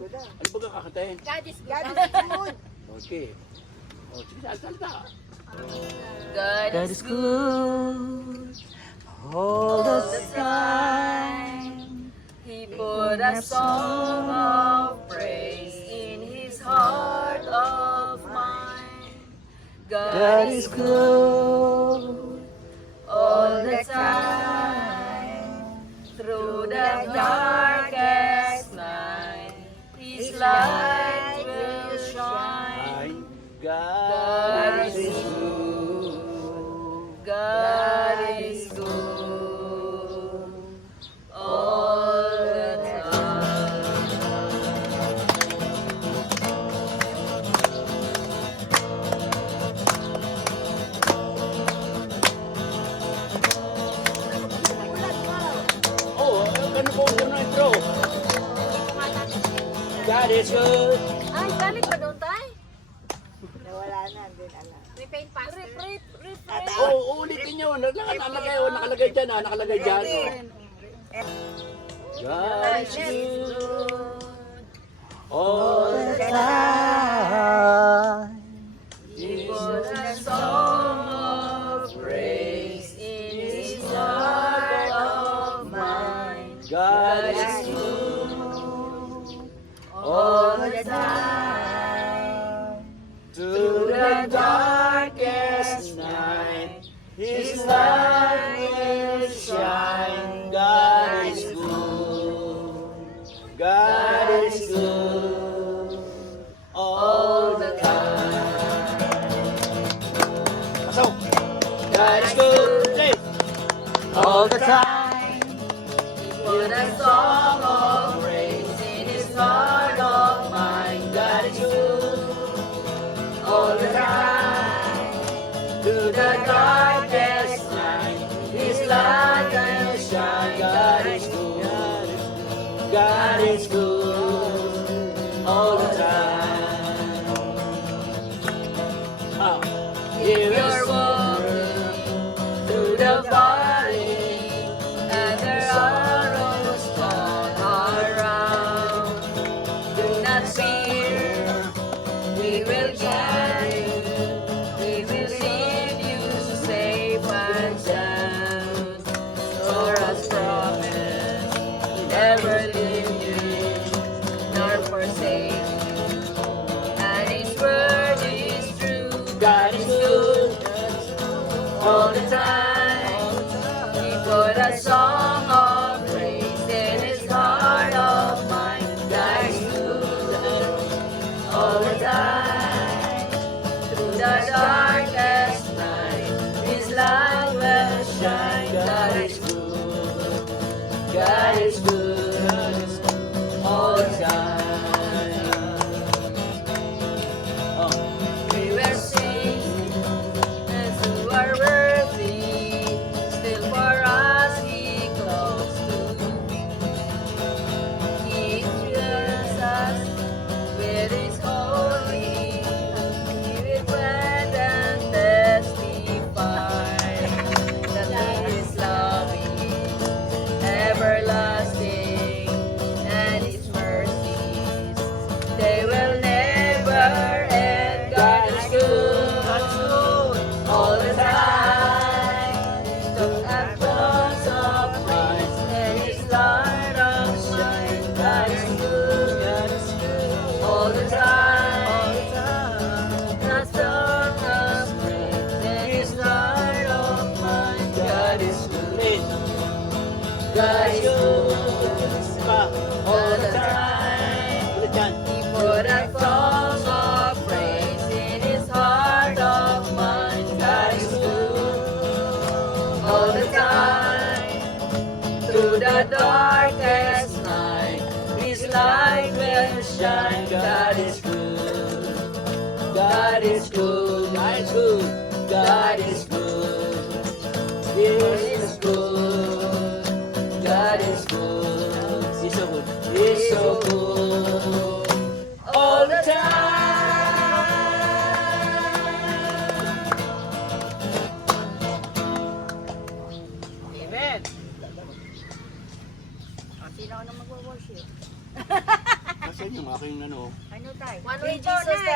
Ano ba kakatayin? God is God good. is good. Okay. O, sige, salita. God is good All all the time. He put a song of praise in His heart of mine. God is good all the time. Through the darkest night, His light will shine. God is good. God is good all the time. Oo, ganun po ang intro. God is good. Ay, balik pa doon tayo. Nawala na, hindi alam. Repaint faster. Oo, ulitin nyo. Nakalagay dyan ha, nakalagay dyan. God is good. All the time. He put a song of praise in His heart of mine. God is good. All the time. Through the darkest night, His light will shine. God is good. God is good. All the time. Pasok. God is good. Say. All the time. Put a song of praise in His heart of mine. God is good. All the time. Through the darkest night, His light will shine. God is good. God is good. All the time. Here You're is walking through the valley, and there are arrows all around. Do not fear, we will carry you, we will lead you safe and sound. Torah's promise, never leave you, nor forsake you, and His word is true. God is good. All the time, He put a song of praise in His heart of mine. God is good all the time. Through the darkest night, His light will shine. God is good. God is good all the time. We will sing as you are worthy, still for us He close to. He fills us with His holy, He will grant and testify that His love is everlasting and His mercies, they will never end. God is good all the time. Don't have thoughts of praise and His light of mine. God is good all the time. The song of praise and His light of mine. God is good. God is good all the time. Ulit yan. He put a song of praise in His heart of mine. God is good all the time. Through the darkest night, His light will shine. God is good. God is good. God is good. God is good. He is good. God is good. He's so good. He's so good. All the time. Sino na magwo-worship? Kasi yung aking ano. Ano tayo? One way Jesus tayo.